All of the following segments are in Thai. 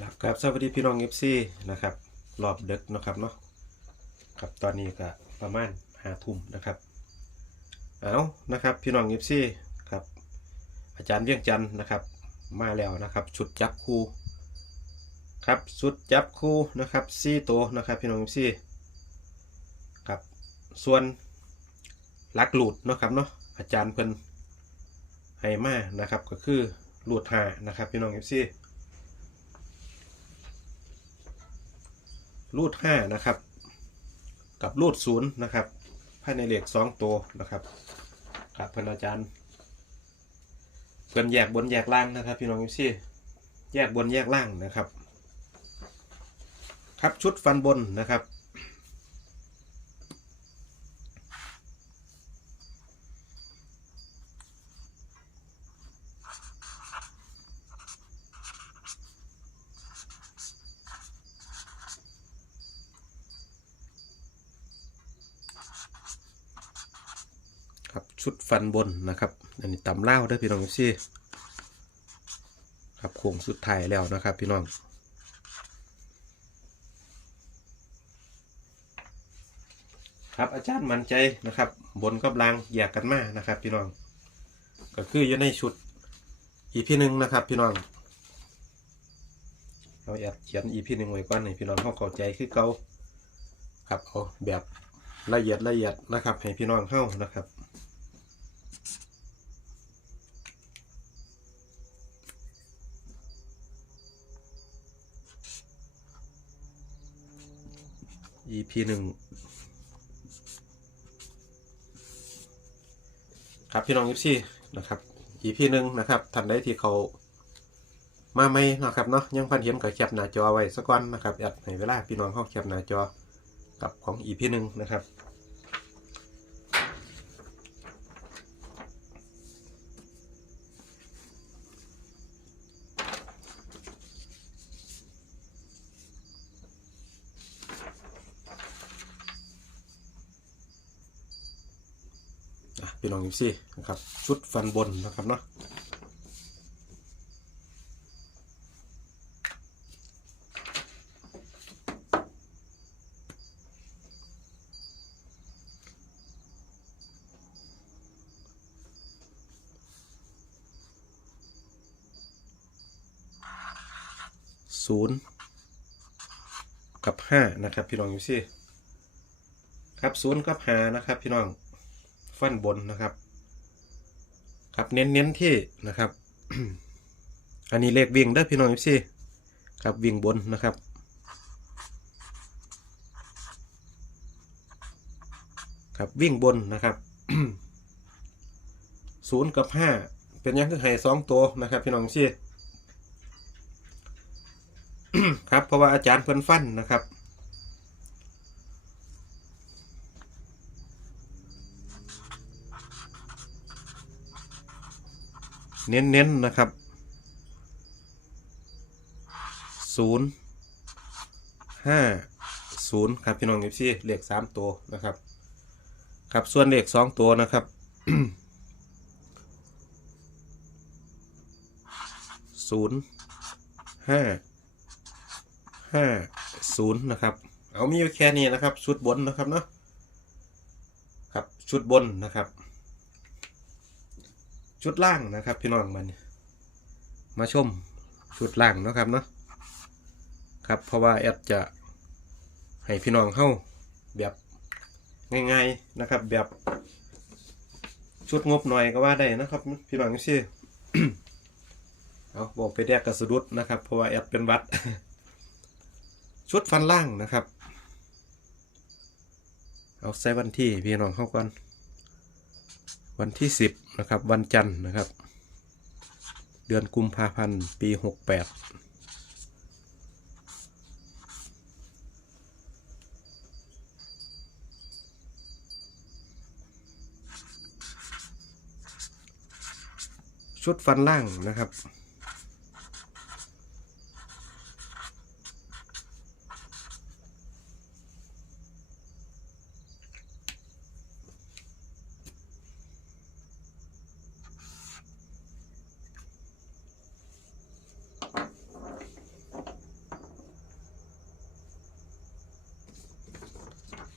ครับครับสวัสดีพี่น้องเอฟซีนะครับรอบดึกนะครับเนาะครับตอนนี้ก็ประมาณหาทุ่มนะครับเอานะครับพี่น้องเอฟซีครับอาจารย์เวียงจันทร์นะครับ มาแล้วนะครับชุดจับคู่ครับชุดจับคู่นะครับสี่ตัวนะครับพี่น้องเอฟซีครับส่วนลักหลุดนะครับเนาะอาจารย์เพิ่นให้มานะครับก็คือหลุดหานะครับพี่น้องเอฟซี รูดห้านะครับ กับรูดศูนย์นะครับภายในเหลขสองตัวนะครับครับพนอาจารย์เพื่อนแยกบนแยกล่างนะครับ พี่น้องพี่ซี่แยกบนแยกล่างนะครับ ครับชุดฟันบนนะครับ ชุดฟันบนนะครับอันนี้ตำเล่าด้อพี่น้องซี่ครับโค้งสุดท้ายแล้วนะครับ พี่น้องครับอาจารย์มั่นใจนะครับ บนกับล่างแยกกันมานะครับ พี่น้อง ก็คืออยู่ในชุดอีพีหนึ่งนะครับ พี่น้องเราแอบเขียนอีพีหนึ่งไว้ก่อนให้พี่น้องเข้าเข้าใจคือเก่าครับเอาแบบละเอียดละเอียดนะครับ ให้พี่น้องเข้านะครับ EP หนึ่งครับพี่น้องยิปซี่นะครับ EP หนึ่งนะครับท่านได้ที่เขามาไม่นะครับเนาะยังพันเห็นกับแคปหน้าจอไว้สักวันนะครับแอดให้เวลาพี่น้องเข้าแคปหน้าจอกับของ EP หนึ่งนะครับ พี่น้องยิปซี่นะครับ ชุดฟันบนนะครับเนาะศูนย์กับห้านะครับ พี่น้องยิปซี่ครับศูนย์กับห้านะครับ พี่น้อง ฟันบนนะครับ ครับเน้นเน้นๆที่นะครับ อันนี้เลขวิ่งเด้อพี่น้องพี่ครับวิ่งบนนะครับครับวิ่งบนนะครับศูนย์กับห้าเป็นยังคือไห่สองตัวนะครับพี่น้องพี่ครับเพราะว่าอาจารย์เพิ่นฟันนะครับ เน้นๆนะครับศูนย์ห้าศูนย์ครับพี่น้องเอฟซีเลขสามตัวนะครับ ครับส่วนเลขสองตัวนะครับศูนย์ห้าห้าศูนย์นะครับ เอามีอยู่แค่นี้นะครับ ชุดบนนะครับเนาะครับชุดบนนะครับ ชุดล่างนะครับ พี่น้องมันมาชมชุดล่างนะครับเนาะครับเพราะว่าแอดจะให้พี่น้องเข้าแบบง่ายๆนะครับ แบบชุดงบหน่อยก็ว่าได้นะครับ พี่น้องสิเอาบอกไปแดกกระสุดุดนะครับ เพราะว่าแอดเป็นวัด ชุดฟันล่างนะครับ เอาใส่วันที่พี่น้องเข้าก่อน วันที่ 10 นะครับ วันจันทร์นะครับ เดือนกุมภาพันธ์ ปี 68ชุดฟันล่างนะครับ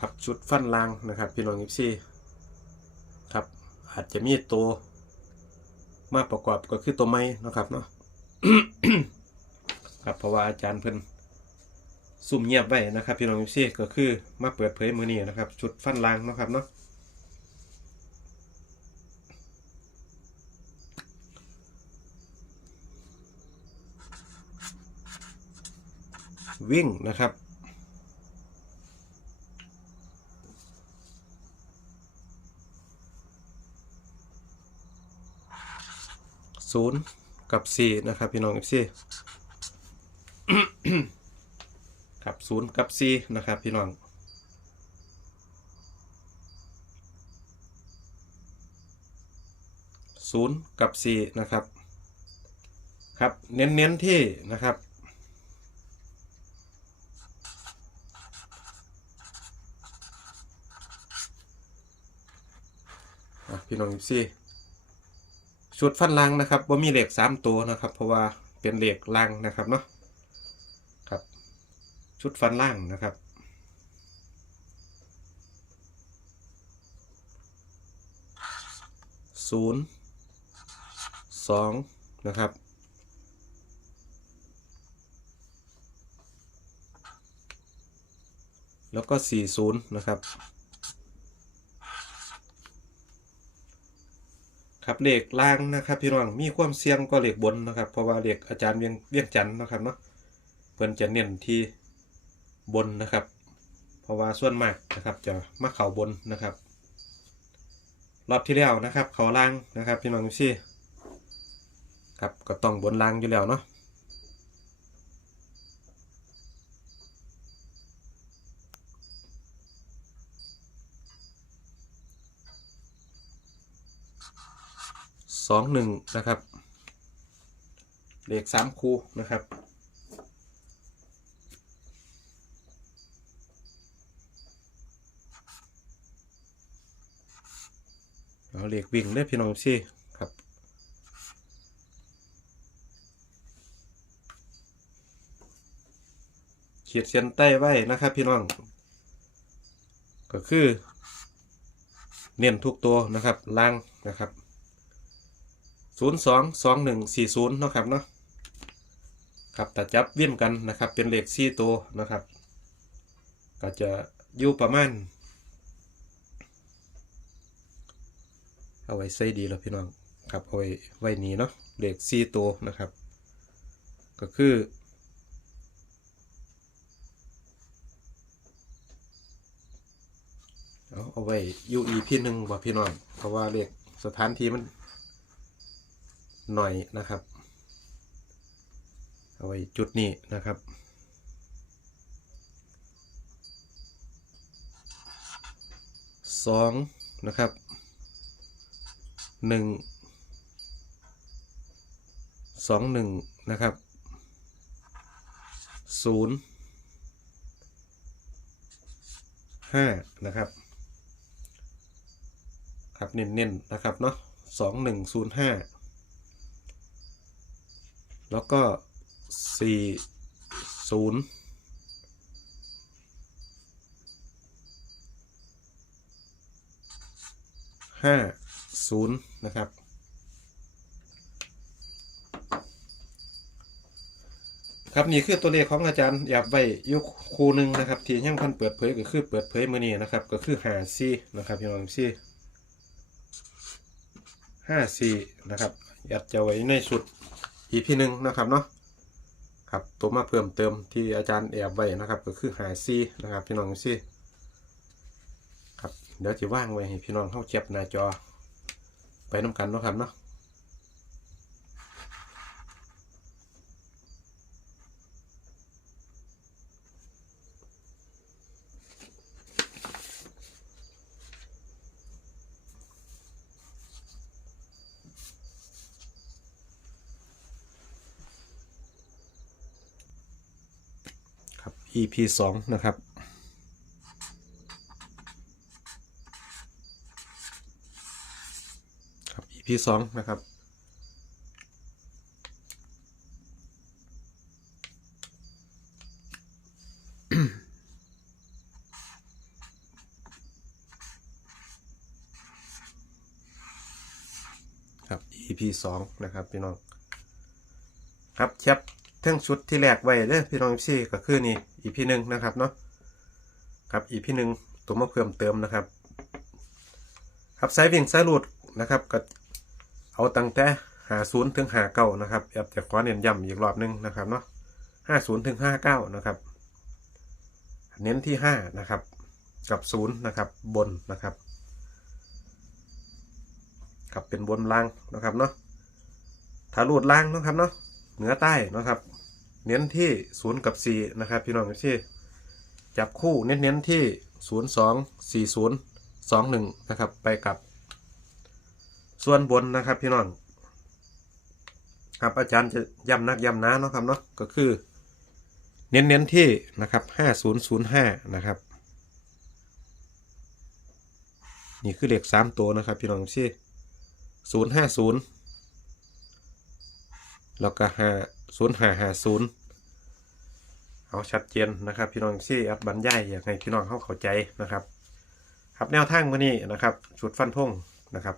ค ชุดฟันลางนะครับ พี่น้องยิปซี่ครับอาจจะมีตัวมาประกอบก็คือตัวไม้นะครับเนาะครับเพราะว่าอาจารย์เพิ่นซุ่มเงียบไว้นะครับพี่น้องยิปซี่ก็คือมาเปิดเผยมือนี้นะครับ ชุดฟันลางนะครับเนาะวิ่งนะครับ ศูนย์กับสี่นะครับพี่น้องเอฟซีครับศูนย์กับสี่นะครับพี่น้องศูนย์กับสี่นะครับ ครับ เน้นๆที่นะครับพี่น้องซี่ ชุดฟันล่างนะครับว่ามีเหล็กสามตัวนะครับ เพราะว่าเป็นเหล็กล่างนะครับเนาะครับ ชุดฟันล่างนะครับศูนย์สองนะครับแล้วก็สี่ศูนย์นะครับ ครับเหล็กล่างนะครับ พี่น้องมีความเสี่ยงก็เหล็กบนนะครับ เพราะว่าเหล็กอาจารย์เวียงเวียงจันทร์นะครับเนาะเพื่อนจะเน้นที่บนนะครับ เพราะว่าส่วนมากนะครับจะมาเข่าบนนะครับ รอบที่แล้วนะครับ เขาล่างนะครับ พี่น้องซี่ครับก็ต้องบนล่างอยู่แล้วเนาะ สองหนึ่งนะครับ เลขสามคูนะครับเอาเลขวิ่งได้พี่น้องซี่ครับ เขียดเส้นใต้ไว้นะครับพี่น้อง ก็คือ เน้นทุกตัวนะครับล่างนะครับ ศูนย์สองสองหนึ่งสี่ศูนย์นะครับเนาะครับแต่จับเวี่ยมกันนะครับ เป็นเลขสี่ตัวนะครับ ก็จะอยู่ประมาณ เอาไว้ใส่ดีแล้วพี่น้องครับเอาไว้ไว้นี้เนาะเลขสี่ตัวนะครับ ก็คือเอาเอาไว้ยูอีพี่หนึ่งว่าพี่น้องเพราะว่าเลขสถานที่มัน หน่อยนะครับ เอาไว้จุดนี้นะครับ สองนะครับ หนึ่ง สองหนึ่งนะครับศูนย์ห้านะครับ ครับเน้นๆนะครับเนาะสองหนึ่งศูนย์ห้า แล้วก็สี่ศูนย์ห้าศูนย์นะครับ ครับนี่คือตัวเลขของอาจารย์อยากไว้ยุคคูหนึ่งนะครับ ที่ยังพันเปิดเผยก็คือเปิดเผยมือนี้นะครับ ก็คือหาซีนะครับพี่น้องซีห้าซีนะครับยัดจะไว้ในสุด อีพีหนึ่งนะครับเนาะครับตัวมาเพิ่มเติมที่อาจารย์แอบไว้นะครับ ก็คือหาซีนะครับพี่น้องซีครับเดี๋ยวจะว่างไว้ให้พี่น้องเข้าเจ็บหน้าจอ ไปน้ำกันนะครับเนาะ EP 2 นะครับ ครับ EP 2 นะครับ ครับ EP 2 นะครับ พี่น้อง ครับแคปทั้งชุดที่แลกไว้เด้อพี่น้องพี่ก็คือนี่ EP หนึ่งนะครับเนาะครับ EP หนึ่งตัวมาเพิ่มเติมนะครับ ครับสายวิ่งสายหลุดนะครับก็เอาตั้งแต่หาศูนย์ถึงหาเก้านะครับแอบจะขอเน้นย้ำอีกรอบหนึงนะครับเนาะห้าศูนย์ถึงห้าเก้านะครับ เน้นที่ห้านะครับ กับศูนย์นะครับบนนะครับกับเป็นบนล่างนะครับเนาะถ้าหลุดล่างนะครับเนาะเหนือใต้นะครับ เน้นที่ศูนย์กับสี่นะครับพี่น้องที่จับคู่เน้นเน้นๆที่ศูนย์สองสี่ศูนย์สองหนึ่งนะครับไปกับ ส่วนบนนะครับพี่น้องครับอาจารย์จะย้ำนักย้ำหนาเนาะครับเนาะก็คือ เน้นเน้นๆที่นะครับห้าศูนย์ศูนย์ห้านะครับ นี่คือเลขสามตัวนะครับพี่น้องที่ศูนย์ห้าศูนย์แล้วก็ห้า ศูนย์ห้าห้าศูนย์เอาชัดเจนนะครับ พี่น้องที่แอดบรรยายอยากให้พี่น้องเข้าเข้าใจนะครับ ครับแนวทางวันนี้นะครับชุดฟันพงนะครับ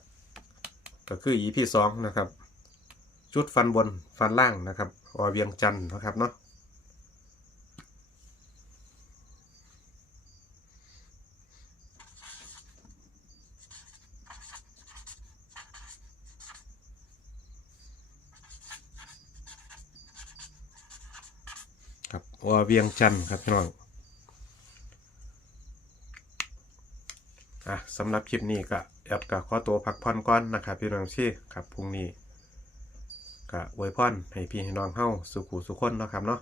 ก็คือ EP สองนะครับ ชุดฟันบนฟันล่างนะครับอเวียงจันทร์นะครับเนาะ ครัวเวียงจันทร์ครับพี่น้องอะสำหรับคลิปนี้ก็แอดก็ขอตัวพักผ่อนก่อนนะครับพี่น้องที่ครับพรุ่งนี้ก็อวยพรให้พี่ให้น้องเฮาสุขุสุขคนเนาะครับเนาะ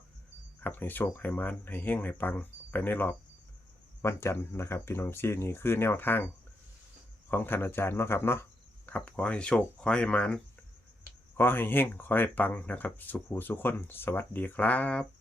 ครับให้โชคให้มานให้เฮงให้ปังไปในรอบวันจันทร์นะครับพี่น้องที่นี่คือแนวทางของท่านอาจารย์เนาะครับเนาะครับขอให้โชคขอให้มานขอให้เฮงขอให้ปังนะครับ สุขุสุขคน สวัสดีครับ